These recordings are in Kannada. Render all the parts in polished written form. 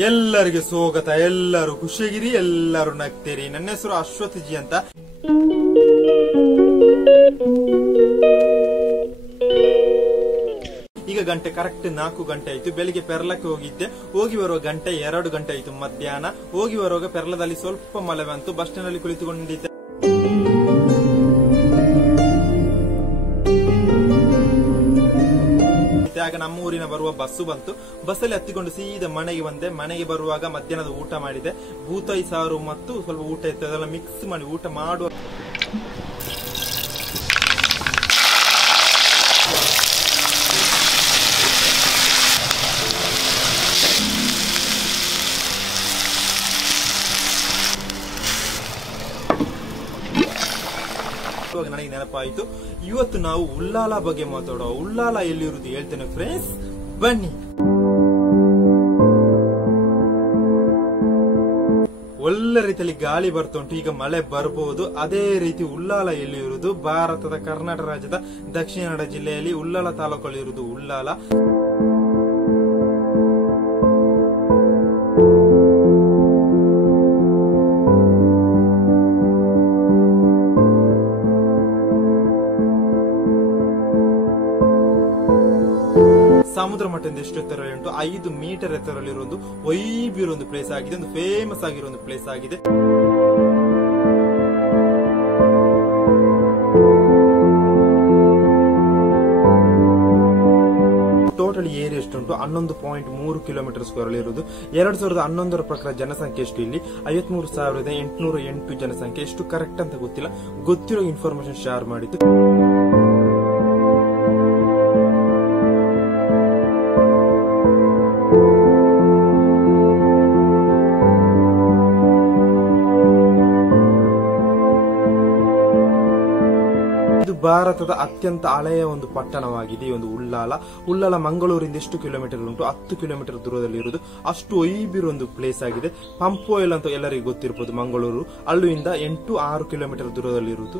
ಎಲ್ಲರಿಗೆ ಸ್ವಾಗತ. ಎಲ್ಲರೂ ಖುಷಿಯಾಗಿರಿ, ಎಲ್ಲರೂ ನಗ್ತೀರಿ. ನನ್ನ ಹೆಸರು ಅಶ್ವಥ್ ಜಿ ಅಂತ. ಈಗ ಗಂಟೆ ಕರೆಕ್ಟ್ 4 ಗಂಟೆ ಆಯ್ತು. ಬೆಳಿಗ್ಗೆ ಪೆರ್ಲಕ್ಕೆ ಹೋಗಿದ್ದೆ. ಹೋಗಿ ಬರುವ ಗಂಟೆ 2 ಗಂಟೆ ಆಯ್ತು ಮಧ್ಯಾಹ್ನ. ಹೋಗಿ ಬರುವಾಗ ಪೆರ್ಲದಲ್ಲಿ ಸ್ವಲ್ಪ ಮಳೆ ಬಂತು. ಬಸ್ ಸ್ಟ್ಯಾಂಡ್ ಅಲ್ಲಿ ಕುಳಿತುಕೊಂಡಿದ್ದೆ. ಆಗ ನಮ್ಮ ಊರಿನ ಬರುವ ಬಸ್ಸು ಬಂತು. ಬಸ್ಸಲ್ಲಿ ಹತ್ತಿಕೊಂಡು ಸೀದಾ ಮನೆಗೆ ಬಂದೆ. ಮನೆಗೆ ಬರುವಾಗ ಮಧ್ಯಾಹ್ನದ ಊಟ ಮಾಡಿದೆ. ಬೂತಾಯಿ ಸಾರು ಮತ್ತು ಸ್ವಲ್ಪ ಊಟ ಇತ್ತು, ಅದೆಲ್ಲ ಮಿಕ್ಸ್ ಮಾಡಿ ಊಟ ಮಾಡುವ ನನಗೆ ನೆನಪಾಯಿತು. ಇವತ್ತು ನಾವು ಉಳ್ಳಾಲ ಬಗ್ಗೆ ಮಾತಾಡುವ. ಉಳ್ಳಾಲ ಎಲ್ಲಿರುವುದು ಹೇಳ್ತೇನೆ ಫ್ರೆಂಡ್ಸ್, ಬನ್ನಿ. ಒಳ್ಳೆ ರೀತಿಯಲ್ಲಿ ಗಾಳಿ ಬರ್ತುಂಟು. ಈಗ ಮಳೆ ಬರಬಹುದು. ಅದೇ ರೀತಿ ಉಳ್ಳಾಲ ಎಲ್ಲಿರುವುದು ಭಾರತದ ಕರ್ನಾಟಕ ರಾಜ್ಯದ ದಕ್ಷಿಣ ಕನ್ನಡ ಜಿಲ್ಲೆಯಲ್ಲಿ ಉಳ್ಳಾಲ ತಾಲೂಕಲ್ಲಿ ಇರುವುದು ಉಳ್ಳಾಲ. ಸಮುದ್ರ ಮಟ್ಟದಿಂದ ಎಷ್ಟು ಎತ್ತರ ಉಂಟು? 5 ಮೀಟರ್ ಎತ್ತರಲ್ಲಿರುವುದು ವೈಬಿರೋ ಒಂದು ಪ್ಲೇಸ್ ಆಗಿದೆ. ಒಂದು ಫೇಮಸ್ ಆಗಿರೋ ಒಂದು ಪ್ಲೇಸ್ ಆಗಿದೆ. ಟೋಟಲ್ ಏರಿಯಾ ಎಷ್ಟುಂಟು? 11.3 ಕಿಲೋಮೀಟರ್ ಸ್ಕ್ವೇರ್ ಅಲ್ಲಿ ಇರುವುದು. 2011 ಪ್ರಕಾರ ಜನಸಂಖ್ಯೆ ಎಷ್ಟು ಇಲ್ಲಿ? 53,808 ಜನಸಂಖ್ಯೆ. ಎಷ್ಟು ಕರೆಕ್ಟ್ ಅಂತ ಗೊತ್ತಿಲ್ಲ, ಗೊತ್ತಿರೋ ಇನ್ಫಾರ್ಮೇಶನ್ ಶೇರ್ ಮಾಡಿದ್ದು. ಇದು ಭಾರತದ ಅತ್ಯಂತ ಹಳೆಯ ಒಂದು ಪಟ್ಟಣವಾಗಿದೆ ಈ ಒಂದು ಉಳ್ಳಾಲ. ಉಳ್ಳಾಲ ಮಂಗಳೂರಿಂದ ಎಷ್ಟು ಕಿಲೋಮೀಟರ್ ಉಂಟು? 10 ಕಿಲೋಮೀಟರ್ ದೂರದಲ್ಲಿ ಇರುವುದು. ಅಷ್ಟು ವೈಬಿರೋ ಒಂದು ಪ್ಲೇಸ್ ಆಗಿದೆ. ಪಂಪೋಯಲ್ ಅಂತ ಎಲ್ಲರಿಗೂ ಗೊತ್ತಿರಬಹುದು ಮಂಗಳೂರು. ಅಲ್ಲಿಂದ 8-6 ಕಿಲೋಮೀಟರ್ ದೂರದಲ್ಲಿ ಇರುವುದು.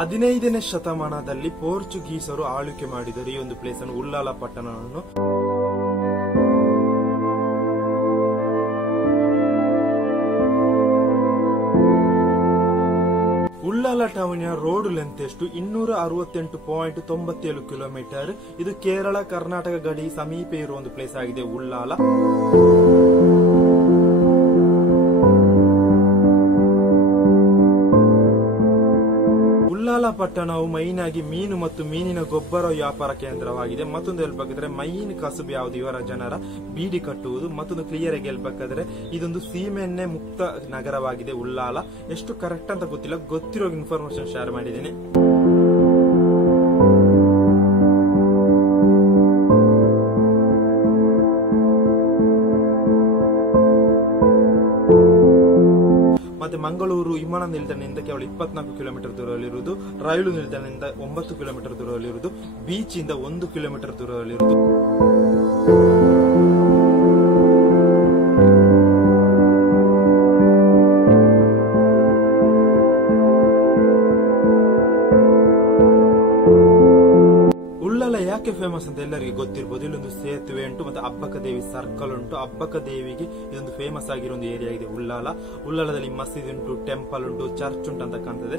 ಹದಿನೈದನೇ ಶತಮಾನದಲ್ಲಿ ಪೋರ್ಚುಗೀಸರು ಆಳ್ವಿಕೆ ಮಾಡಿದರು ಈ ಒಂದು ಪ್ಲೇಸ್ ಅನ್ನು, ಉಳ್ಳಾಲ ಪಟ್ಟಣವನ್ನು. ಉಳ್ಳಾಲ ಟೌನಿನ ರೋಡ್ ಲೆಂತ್ ಎಷ್ಟು? 268.97 ಕಿಲೋಮೀಟರ್. ಇದು ಕೇರಳ ಕರ್ನಾಟಕ ಗಡಿ ಸಮೀಪ ಇರುವ ಒಂದು ಪ್ಲೇಸ್ ಆಗಿದೆ ಉಳ್ಳಾಲ. ಉಳ್ಳಾಲ ಪಟ್ಟಣವು ಮೈನ್ ಆಗಿ ಮೀನು ಮತ್ತು ಮೀನಿನ ಗೊಬ್ಬರ ವ್ಯಾಪಾರ ಕೇಂದ್ರವಾಗಿದೆ. ಮತ್ತೊಂದು ಹೇಳ್ಬೇಕಾದ್ರೆ ಮೈನ್ ಕಸುಬು ಯಾವುದು ಇವರ ಜನರ? ಬೀಡಿ ಕಟ್ಟುವುದು. ಮತ್ತೊಂದು ಕ್ಲಿಯರ್ ಆಗಿ ಹೇಳ್ಬೇಕಾದ್ರೆ ಇದೊಂದು ಸೀಮೆಎಣ್ಣೆ ಮುಕ್ತ ನಗರವಾಗಿದೆ ಉಳ್ಳಾಲ. ಎಷ್ಟು ಕರೆಕ್ಟ್ ಅಂತ ಗೊತ್ತಿಲ್ಲ, ಗೊತ್ತಿರೋ ಇನ್ಫಾರ್ಮೇಶನ್ ಶೇರ್ ಮಾಡಿದ್ದೇನೆ. ಮತ್ತೆ ಮಂಗಳೂರು ವಿಮಾನ ನಿಲ್ದಾಣದಿಂದ ಕೇವಲ 24 ಕಿಲೋಮೀಟರ್ ದೂರದಲ್ಲಿರುವುದು. ರೈಲು ನಿಲ್ದಾಣದಿಂದ 9 ಕಿಲೋಮೀಟರ್ ದೂರದಲ್ಲಿರುವುದು. ಬೀಚ್ ಇಂದ 1 ಕಿಲೋಮೀಟರ್ ದೂರದಲ್ಲಿರುವುದು. ಉಳ್ಳಾಲ ಯಾಕೆ ಫೇಮಸ್ ಅಂತ ಎಲ್ಲರಿಗೆ ಗೊತ್ತಿರಬಹುದು. ಇಲ್ಲೊಂದು ಸೇತುವೆ ಉಂಟು, ಮತ್ತೆ ಅಬ್ಬಕ್ಕ ದೇವಿ ಸರ್ಕಲ್ ಉಂಟು. ಅಬ್ಬಕ್ಕ ದೇವಿಗೆ ಇದೊಂದು ಫೇಮಸ್ ಆಗಿರೋ ಒಂದು ಏರಿಯಾ ಇದೆ ಉಳ್ಳಾಲ. ಉಳ್ಳಾಲದಲ್ಲಿ ಮಸೀದಿ ಉಂಟು, ಟೆಂಪಲ್ ಉಂಟು, ಚರ್ಚ್ ಉಂಟು ಅಂತ ಕಾಣ್ತದೆ.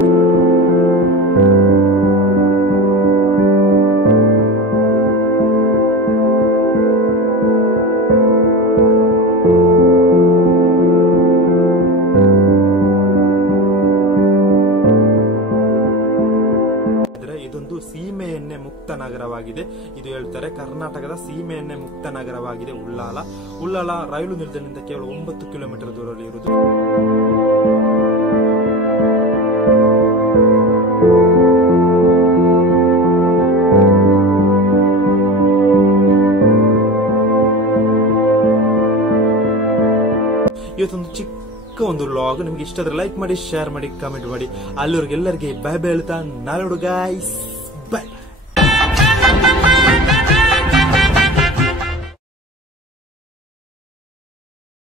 ಇದೊಂದು ಸೀಮೆಎಣ್ಣೆ ಮುಕ್ತ ನಗರವಾಗಿದೆ. ಇದು ಹೇಳ್ತಾರೆ ಕರ್ನಾಟಕದ ಸೀಮೆಎಣ್ಣೆ ಮುಕ್ತ ನಗರವಾಗಿದೆ ಉಳ್ಳಾಲ. ಉಳ್ಳಾಲ ರೈಲು ನಿಲ್ದಾಣದಿಂದ ಕೇವಲ 9 ಕಿಲೋಮೀಟರ್ ದೂರದಲ್ಲಿ ಇರುವುದು. ಇವತ್ತೊಂದು ಚಿಕ್ಕ ಒಂದು ವ್ಲಾಗ್. ನಿಮ್ಗೆ ಇಷ್ಟ ಆದ್ರೆ ಲೈಕ್ ಮಾಡಿ, ಶೇರ್ ಮಾಡಿ, ಕಮೆಂಟ್ ಮಾಡಿ. ಅಲ್ಲಿವರೆಗೆ ಎಲ್ಲರಿಗೆ ಬೈ ಬೈ ಹೇಳ್ತಾ ನಾಳೆ ಗೈಸ್.